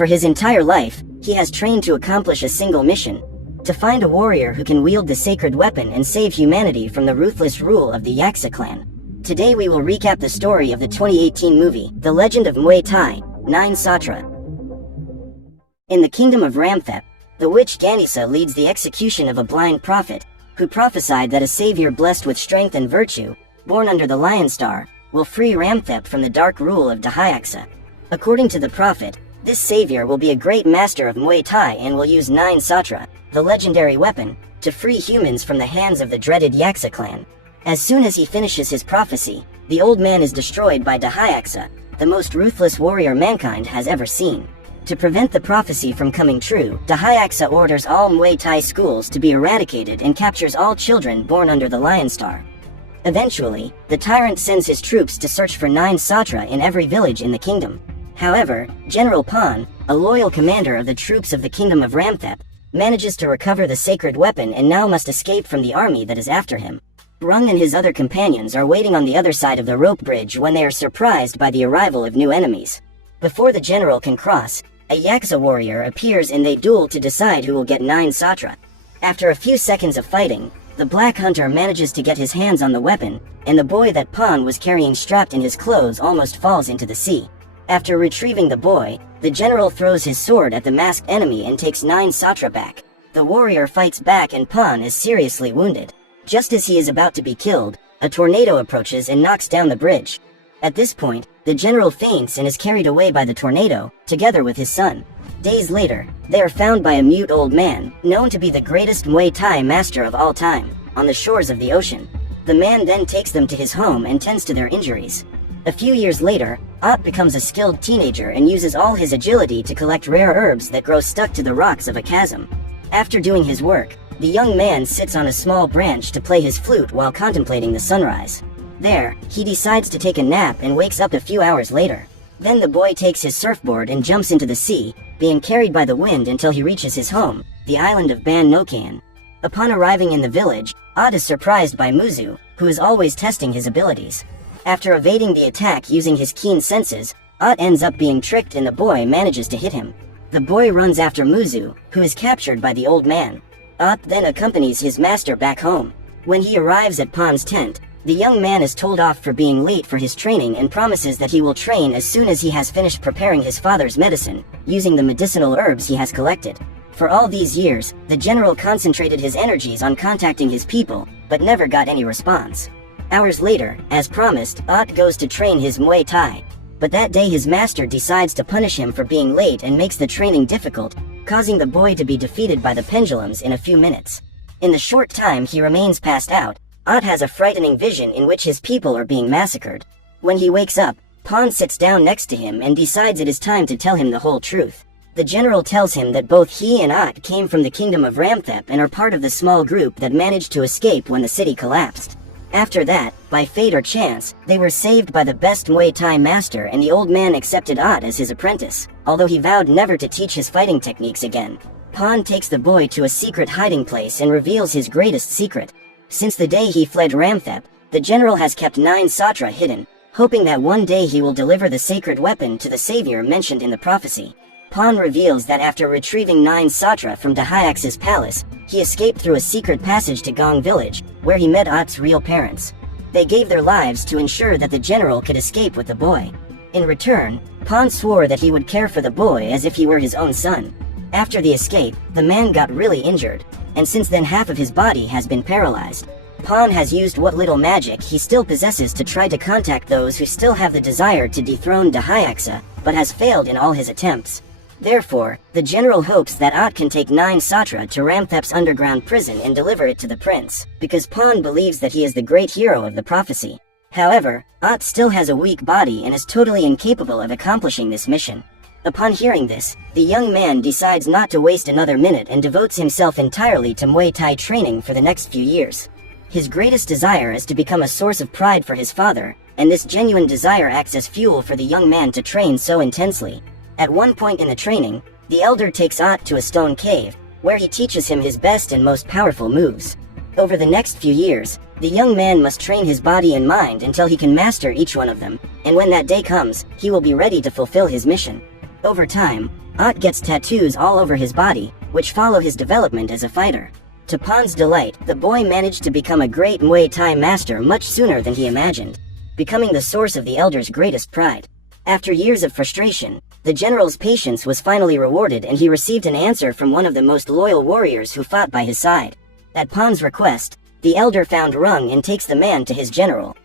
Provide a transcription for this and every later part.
For his entire life, he has trained to accomplish a single mission: to find a warrior who can wield the sacred weapon and save humanity from the ruthless rule of the Yaksa clan. Today we will recap the story of the 2018 movie, The Legend of Muay Thai, 9 Satra. In the kingdom of Ramthep, the witch Ganesa leads the execution of a blind prophet, who prophesied that a savior blessed with strength and virtue, born under the Lion Star, will free Ramthep from the dark rule of Dahayaksa. According to the prophet, this savior will be a great master of Muay Thai and will use 9 Satra, the legendary weapon, to free humans from the hands of the dreaded Yaksa clan. As soon as he finishes his prophecy, the old man is destroyed by Dahayaksa, the most ruthless warrior mankind has ever seen. To prevent the prophecy from coming true, Dahayaksa orders all Muay Thai schools to be eradicated and captures all children born under the Lion Star. Eventually, the tyrant sends his troops to search for 9 Satra in every village in the kingdom. However, General Pan, a loyal commander of the troops of the kingdom of Ramthep, manages to recover the sacred weapon and now must escape from the army that is after him. Rung and his other companions are waiting on the other side of the rope bridge when they are surprised by the arrival of new enemies. Before the general can cross, a Yaksa warrior appears and they duel to decide who will get 9 Satra. After a few seconds of fighting, the Black Hunter manages to get his hands on the weapon, and the boy that Pan was carrying strapped in his clothes almost falls into the sea. After retrieving the boy, the general throws his sword at the masked enemy and takes 9 Satra back. The warrior fights back and Pan is seriously wounded. Just as he is about to be killed, a tornado approaches and knocks down the bridge. At this point, the general faints and is carried away by the tornado, together with his son. Days later, they are found by a mute old man, known to be the greatest Muay Thai master of all time, on the shores of the ocean. The man then takes them to his home and tends to their injuries. A few years later, Ott becomes a skilled teenager and uses all his agility to collect rare herbs that grow stuck to the rocks of a chasm. After doing his work, the young man sits on a small branch to play his flute while contemplating the sunrise. There, he decides to take a nap and wakes up a few hours later. Then the boy takes his surfboard and jumps into the sea, being carried by the wind until he reaches his home, the island of Ban Nokan. Upon arriving in the village, Ott is surprised by Muzu, who is always testing his abilities. After evading the attack using his keen senses, Ott ends up being tricked and the boy manages to hit him. The boy runs after Muzu, who is captured by the old man. Ott then accompanies his master back home. When he arrives at Pan's tent, the young man is told off for being late for his training and promises that he will train as soon as he has finished preparing his father's medicine, using the medicinal herbs he has collected. For all these years, the general concentrated his energies on contacting his people, but never got any response. Hours later, as promised, Ott goes to train his Muay Thai. But that day his master decides to punish him for being late and makes the training difficult, causing the boy to be defeated by the pendulums in a few minutes. In the short time he remains passed out, Ott has a frightening vision in which his people are being massacred. When he wakes up, Pan sits down next to him and decides it is time to tell him the whole truth. The general tells him that both he and Ott came from the kingdom of Ramthep and are part of the small group that managed to escape when the city collapsed. After that, by fate or chance, they were saved by the best Muay Thai master and the old man accepted Ott as his apprentice, although he vowed never to teach his fighting techniques again. Pan takes the boy to a secret hiding place and reveals his greatest secret. Since the day he fled Ramthep, the general has kept 9 Satra hidden, hoping that one day he will deliver the sacred weapon to the savior mentioned in the prophecy. Pan reveals that after retrieving 9 Satra from Dahayaksa's palace, he escaped through a secret passage to Gong village, where he met Ott's real parents. They gave their lives to ensure that the general could escape with the boy. In return, Pan swore that he would care for the boy as if he were his own son. After the escape, the man got really injured, and since then half of his body has been paralyzed. Pan has used what little magic he still possesses to try to contact those who still have the desire to dethrone Dahayaksa, but has failed in all his attempts. Therefore, the general hopes that Ott can take 9 Satra to Ramthep's underground prison and deliver it to the prince, because Pan believes that he is the great hero of the prophecy. However, Ott still has a weak body and is totally incapable of accomplishing this mission. Upon hearing this, the young man decides not to waste another minute and devotes himself entirely to Muay Thai training for the next few years. His greatest desire is to become a source of pride for his father, and this genuine desire acts as fuel for the young man to train so intensely. At one point in the training, the elder takes Ott to a stone cave, where he teaches him his best and most powerful moves. Over the next few years, the young man must train his body and mind until he can master each one of them, and when that day comes, he will be ready to fulfill his mission. Over time, Ott gets tattoos all over his body, which follow his development as a fighter. To Pon's delight, the boy managed to become a great Muay Thai master much sooner than he imagined, becoming the source of the elder's greatest pride. After years of frustration, the general's patience was finally rewarded and he received an answer from one of the most loyal warriors who fought by his side. At Pon's request, the elder found Rung and takes the man to his general.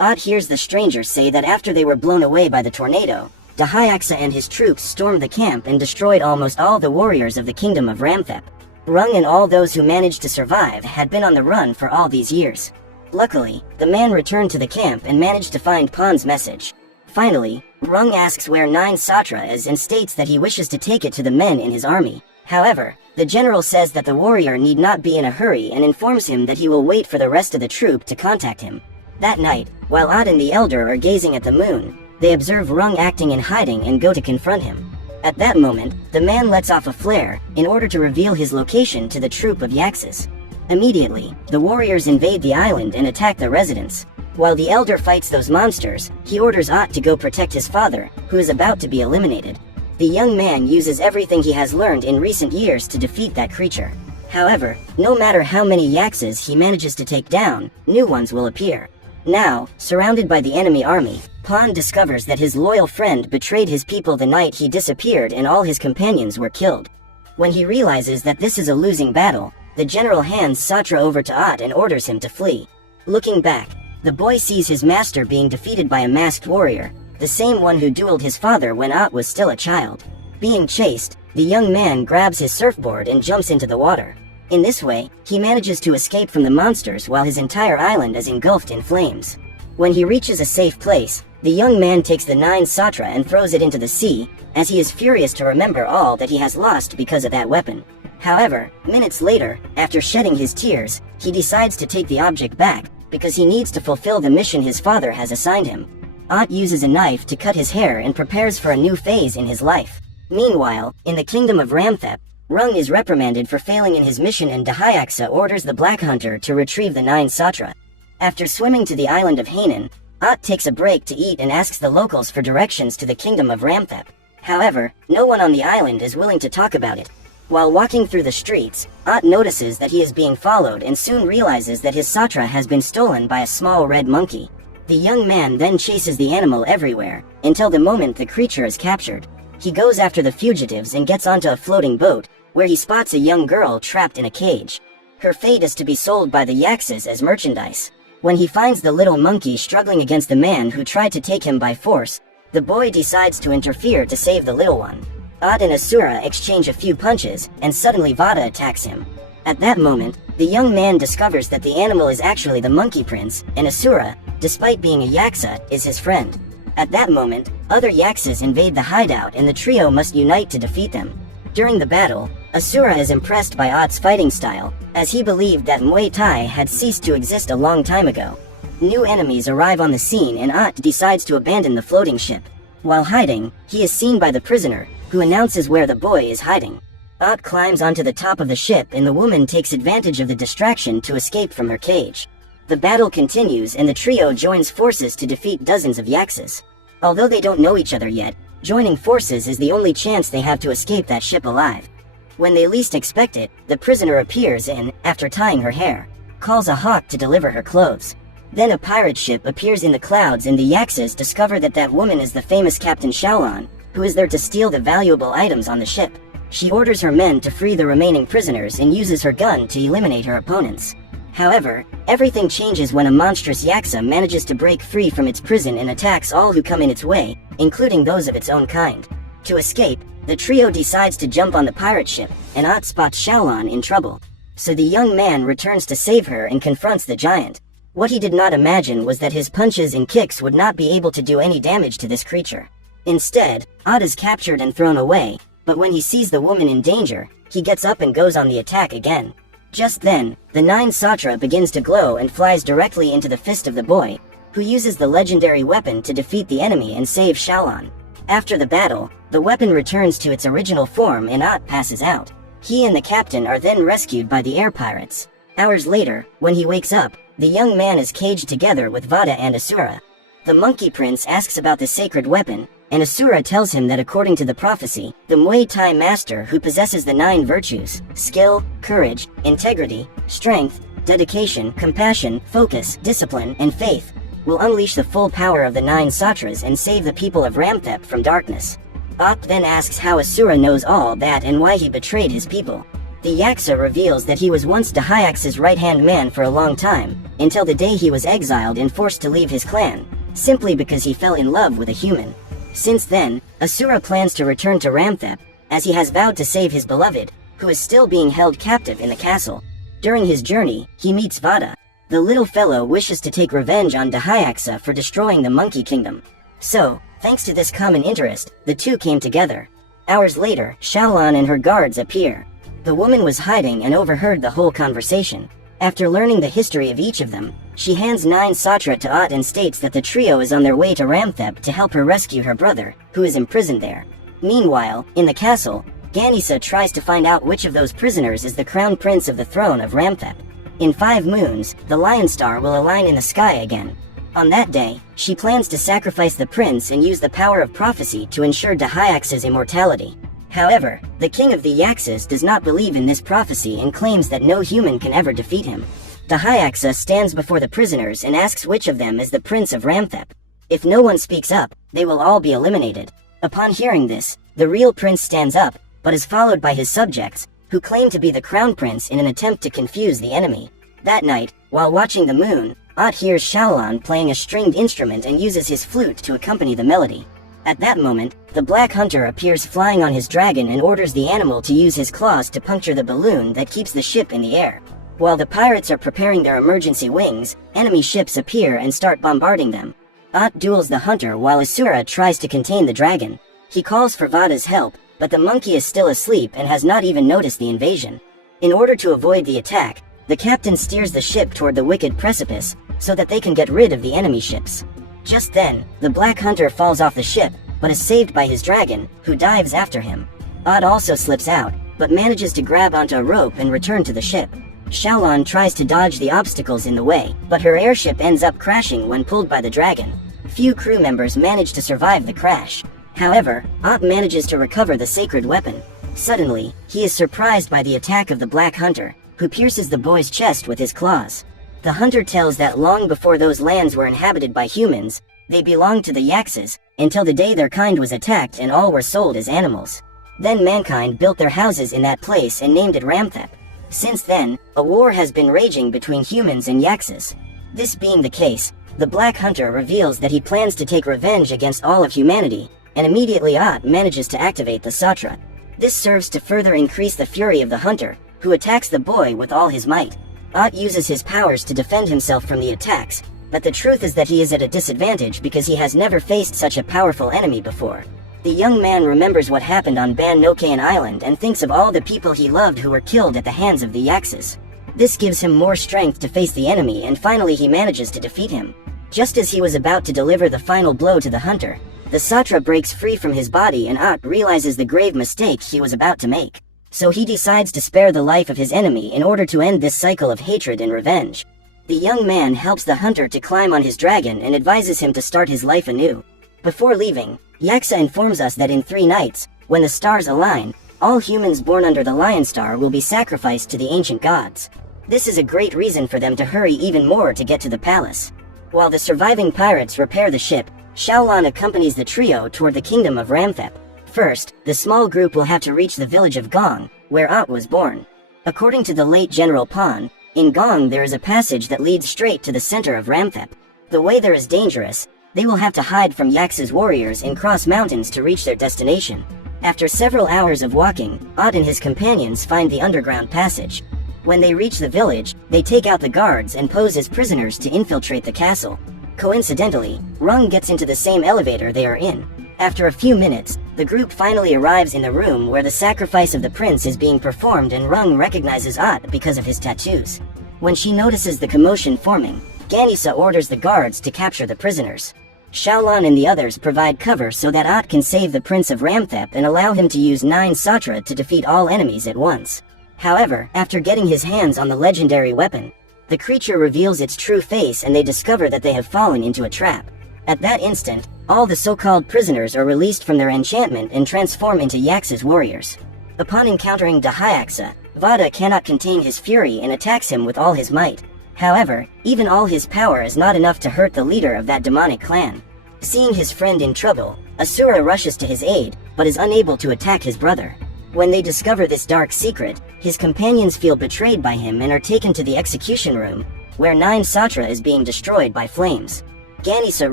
Ott hears the stranger say that after they were blown away by the tornado, Dahyaksa and his troops stormed the camp and destroyed almost all the warriors of the kingdom of Ramthep. Rung and all those who managed to survive had been on the run for all these years. Luckily, the man returned to the camp and managed to find Pon's message. Finally, Rung asks where 9 Satra is and states that he wishes to take it to the men in his army. However, the general says that the warrior need not be in a hurry and informs him that he will wait for the rest of the troop to contact him. That night, while Ott and the elder are gazing at the moon, they observe Rung acting in hiding and go to confront him. At that moment, the man lets off a flare in order to reveal his location to the troop of Yaxes. Immediately, the warriors invade the island and attack the residents. While the elder fights those monsters, he orders Ott to go protect his father, who is about to be eliminated. The young man uses everything he has learned in recent years to defeat that creature. However, no matter how many Yaxes he manages to take down, new ones will appear. Now, surrounded by the enemy army, Pon discovers that his loyal friend betrayed his people the night he disappeared and all his companions were killed. When he realizes that this is a losing battle, the general hands Satra over to Ott and orders him to flee. Looking back, the boy sees his master being defeated by a masked warrior, the same one who dueled his father when Ott was still a child. Being chased, the young man grabs his surfboard and jumps into the water. In this way, he manages to escape from the monsters while his entire island is engulfed in flames. When he reaches a safe place, the young man takes the 9 Satra and throws it into the sea, as he is furious to remember all that he has lost because of that weapon. However, minutes later, after shedding his tears, he decides to take the object back, because he needs to fulfill the mission his father has assigned him. Ott uses a knife to cut his hair and prepares for a new phase in his life. Meanwhile, in the kingdom of Ramthep, Rung is reprimanded for failing in his mission and Dahyaksa orders the Black Hunter to retrieve the 9 Satra. After swimming to the island of Hainan, Ott takes a break to eat and asks the locals for directions to the kingdom of Ramthep. However, no one on the island is willing to talk about it. While walking through the streets, Ott notices that he is being followed and soon realizes that his Satra has been stolen by a small red monkey. The young man then chases the animal everywhere, until the moment the creature is captured. He goes after the fugitives and gets onto a floating boat, where he spots a young girl trapped in a cage. Her fate is to be sold by the Yaxes as merchandise. When he finds the little monkey struggling against the man who tried to take him by force, the boy decides to interfere to save the little one. Ott and Asura exchange a few punches, and suddenly Vada attacks him. At that moment, the young man discovers that the animal is actually the Monkey Prince, and Asura, despite being a Yaksa, is his friend. At that moment, other Yaxas invade the hideout and the trio must unite to defeat them. During the battle, Asura is impressed by Ott's fighting style, as he believed that Muay Thai had ceased to exist a long time ago. New enemies arrive on the scene and Ott decides to abandon the floating ship. While hiding, he is seen by the prisoner, who announces where the boy is hiding. Ott climbs onto the top of the ship and the woman takes advantage of the distraction to escape from her cage. The battle continues and the trio joins forces to defeat dozens of Yaxas. Although they don't know each other yet, joining forces is the only chance they have to escape that ship alive. When they least expect it, the prisoner appears and, after tying her hair, calls a hawk to deliver her clothes. Then a pirate ship appears in the clouds and the Yaxas discover that that woman is the famous Captain Shaolan, who is there to steal the valuable items on the ship. She orders her men to free the remaining prisoners and uses her gun to eliminate her opponents. However, everything changes when a monstrous Yaksa manages to break free from its prison and attacks all who come in its way, including those of its own kind. To escape, the trio decides to jump on the pirate ship, and Ott spots Shaolan in trouble. So the young man returns to save her and confronts the giant. What he did not imagine was that his punches and kicks would not be able to do any damage to this creature. Instead, Ott is captured and thrown away, but when he sees the woman in danger, he gets up and goes on the attack again. Just then, the 9 Satra begins to glow and flies directly into the fist of the boy, who uses the legendary weapon to defeat the enemy and save Shaolan. After the battle, the weapon returns to its original form and Ott passes out. He and the captain are then rescued by the air pirates. Hours later, when he wakes up, the young man is caged together with Vada and Asura. The Monkey Prince asks about the sacred weapon, and Asura tells him that according to the prophecy, the Muay Thai master who possesses the 9 virtues, skill, courage, integrity, strength, dedication, compassion, focus, discipline, and faith, will unleash the full power of the 9 Satras and save the people of Ramthep from darkness. Ot then asks how Asura knows all that and why he betrayed his people. The Yaksa reveals that he was once Dahayax's right-hand man for a long time, until the day he was exiled and forced to leave his clan, simply because he fell in love with a human. Since then, Asura plans to return to Ramthep, as he has vowed to save his beloved, who is still being held captive in the castle. During his journey, he meets Vada. The little fellow wishes to take revenge on Dahayaksa for destroying the Monkey Kingdom. So, thanks to this common interest, the two came together. Hours later, Shaolan and her guards appear. The woman was hiding and overheard the whole conversation. After learning the history of each of them, she hands 9 Satra to Ot and states that the trio is on their way to Ramthep to help her rescue her brother, who is imprisoned there. Meanwhile, in the castle, Ganesa tries to find out which of those prisoners is the crown prince of the throne of Ramthep. In 5 moons, the Lion Star will align in the sky again. On that day, she plans to sacrifice the prince and use the power of prophecy to ensure Dahayax's immortality. However, the king of the Yaksas does not believe in this prophecy and claims that no human can ever defeat him. Dahayaxa stands before the prisoners and asks which of them is the prince of Ramthep. If no one speaks up, they will all be eliminated. Upon hearing this, the real prince stands up, but is followed by his subjects, who claim to be the crown prince in an attempt to confuse the enemy. That night, while watching the moon, Ot hears Shaolan playing a stringed instrument and uses his flute to accompany the melody. At that moment, the Black Hunter appears flying on his dragon and orders the animal to use his claws to puncture the balloon that keeps the ship in the air. While the pirates are preparing their emergency wings, enemy ships appear and start bombarding them. Ot duels the hunter while Asura tries to contain the dragon. He calls for Vada's help, but the monkey is still asleep and has not even noticed the invasion. In order to avoid the attack, the captain steers the ship toward the wicked precipice, so that they can get rid of the enemy ships. Just then, the Black Hunter falls off the ship, but is saved by his dragon, who dives after him. Ot also slips out, but manages to grab onto a rope and return to the ship. Shaolan tries to dodge the obstacles in the way, but her airship ends up crashing when pulled by the dragon. Few crew members manage to survive the crash. However, Ot manages to recover the sacred weapon. Suddenly, he is surprised by the attack of the Black Hunter, who pierces the boy's chest with his claws. The hunter tells that long before those lands were inhabited by humans, they belonged to the Yaksas, until the day their kind was attacked and all were sold as animals. Then mankind built their houses in that place and named it Ramthep. Since then, a war has been raging between humans and Yaksas. This being the case, the Black Hunter reveals that he plans to take revenge against all of humanity, and immediately Ot manages to activate the Satra. This serves to further increase the fury of the hunter, who attacks the boy with all his might. Ot uses his powers to defend himself from the attacks, but the truth is that he is at a disadvantage because he has never faced such a powerful enemy before. The young man remembers what happened on Ban Nokayan Island and thinks of all the people he loved who were killed at the hands of the Yaksas. This gives him more strength to face the enemy, and finally he manages to defeat him. Just as he was about to deliver the final blow to the hunter, the Satra breaks free from his body and Ot realizes the grave mistake he was about to make. So he decides to spare the life of his enemy in order to end this cycle of hatred and revenge. The young man helps the hunter to climb on his dragon and advises him to start his life anew. Before leaving, Yaksa informs us that in 3 nights, when the stars align, all humans born under the Lion Star will be sacrificed to the ancient gods. This is a great reason for them to hurry even more to get to the palace. While the surviving pirates repair the ship, Shaolan accompanies the trio toward the kingdom of Ramthep. First, the small group will have to reach the village of Gong, where Ot was born. According to the late General Pan, in Gong there is a passage that leads straight to the center of Ramthep. The way there is dangerous, they will have to hide from Yaksa's warriors and cross mountains to reach their destination. After several hours of walking, Ot and his companions find the underground passage. When they reach the village, they take out the guards and pose as prisoners to infiltrate the castle. Coincidentally, Rung gets into the same elevator they are in. After a few minutes, the group finally arrives in the room where the sacrifice of the prince is being performed, and Rung recognizes Ot because of his tattoos. When she notices the commotion forming, Ganesa orders the guards to capture the prisoners. Shaolan and the others provide cover so that Ot can save the Prince of Ramthep and allow him to use 9 Satra to defeat all enemies at once. However, after getting his hands on the legendary weapon, the creature reveals its true face and they discover that they have fallen into a trap. At that instant, all the so-called prisoners are released from their enchantment and transform into Yax's warriors. Upon encountering Dahyaksa, Vada cannot contain his fury and attacks him with all his might. However, even all his power is not enough to hurt the leader of that demonic clan. Seeing his friend in trouble, Asura rushes to his aid, but is unable to attack his brother. When they discover this dark secret, his companions feel betrayed by him and are taken to the execution room, where 9 Satra is being destroyed by flames. Ganesa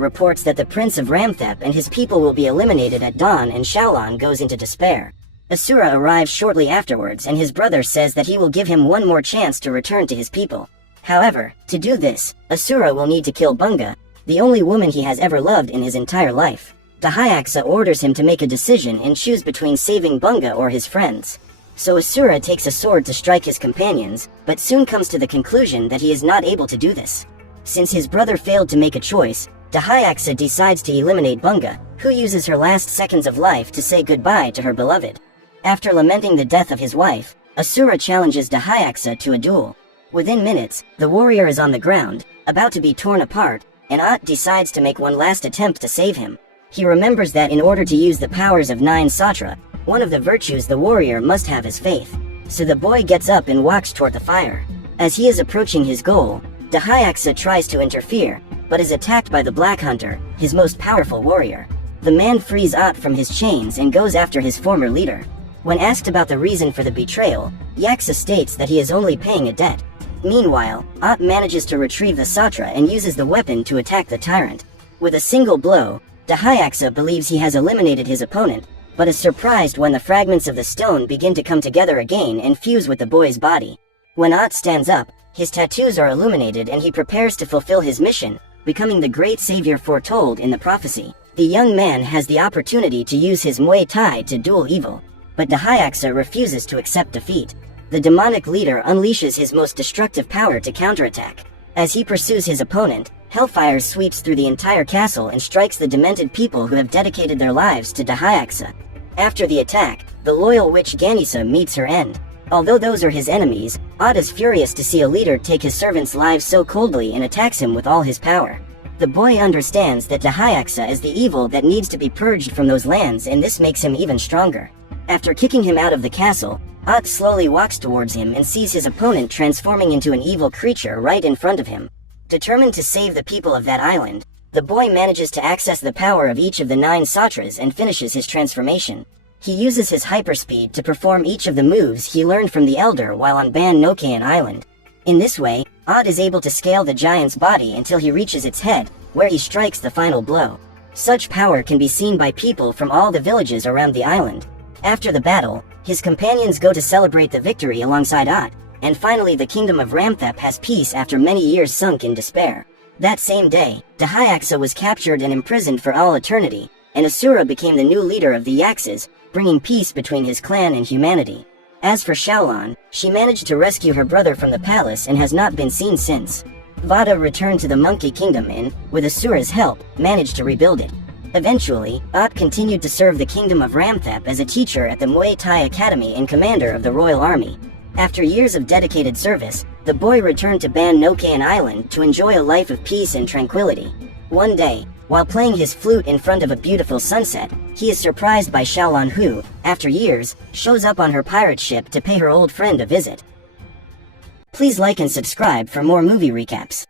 reports that the Prince of Ramthep and his people will be eliminated at dawn, and Shaolan goes into despair. Asura arrives shortly afterwards, and his brother says that he will give him one more chance to return to his people. However, to do this, Asura will need to kill Bunga, the only woman he has ever loved in his entire life. Dahyaksa orders him to make a decision and choose between saving Bunga or his friends. So Asura takes a sword to strike his companions, but soon comes to the conclusion that he is not able to do this. Since his brother failed to make a choice, Dahyaksa decides to eliminate Bunga, who uses her last seconds of life to say goodbye to her beloved. After lamenting the death of his wife, Asura challenges Dahyaksa to a duel. Within minutes, the warrior is on the ground, about to be torn apart, and At decides to make one last attempt to save him. He remembers that in order to use the powers of 9 Satra, one of the virtues the warrior must have is faith. So the boy gets up and walks toward the fire. As he is approaching his goal, Dahyaksa tries to interfere, but is attacked by the Black Hunter, his most powerful warrior. The man frees At from his chains and goes after his former leader. When asked about the reason for the betrayal, Yaksa states that he is only paying a debt. Meanwhile, At manages to retrieve the Satra and uses the weapon to attack the tyrant. With a single blow, Dahyaksa believes he has eliminated his opponent, but is surprised when the fragments of the stone begin to come together again and fuse with the boy's body. When At stands up, his tattoos are illuminated and he prepares to fulfill his mission, becoming the great savior foretold in the prophecy. The young man has the opportunity to use his Muay Thai to duel evil, but Dahyaksa refuses to accept defeat. The demonic leader unleashes his most destructive power to counterattack. As he pursues his opponent, hellfire sweeps through the entire castle and strikes the demented people who have dedicated their lives to Dahyaksa. After the attack, the loyal witch Ganesa meets her end. Although those are his enemies, At is furious to see a leader take his servants' lives so coldly and attacks him with all his power. The boy understands that Dahyaksa is the evil that needs to be purged from those lands, and this makes him even stronger. After kicking him out of the castle, At slowly walks towards him and sees his opponent transforming into an evil creature right in front of him. Determined to save the people of that island, the boy manages to access the power of each of the 9 Satras and finishes his transformation. He uses his hyperspeed to perform each of the moves he learned from the Elder while on Ban Nokayan Island. In this way, At is able to scale the giant's body until he reaches its head, where he strikes the final blow. Such power can be seen by people from all the villages around the island. After the battle, his companions go to celebrate the victory alongside At, and finally the kingdom of Ramthep has peace after many years sunk in despair. That same day, Dahyaksa was captured and imprisoned for all eternity, and Asura became the new leader of the Yaxes, bringing peace between his clan and humanity. As for Shaolan, she managed to rescue her brother from the palace and has not been seen since. Vada returned to the Monkey Kingdom and, with Asura's help, managed to rebuild it. Eventually, At continued to serve the kingdom of Ramthep as a teacher at the Muay Thai Academy and commander of the Royal Army. After years of dedicated service, the boy returned to Ban Nokayan Island to enjoy a life of peace and tranquility. One day, while playing his flute in front of a beautiful sunset, he is surprised by Shaolan who, after years, shows up on her pirate ship to pay her old friend a visit. Please like and subscribe for more movie recaps.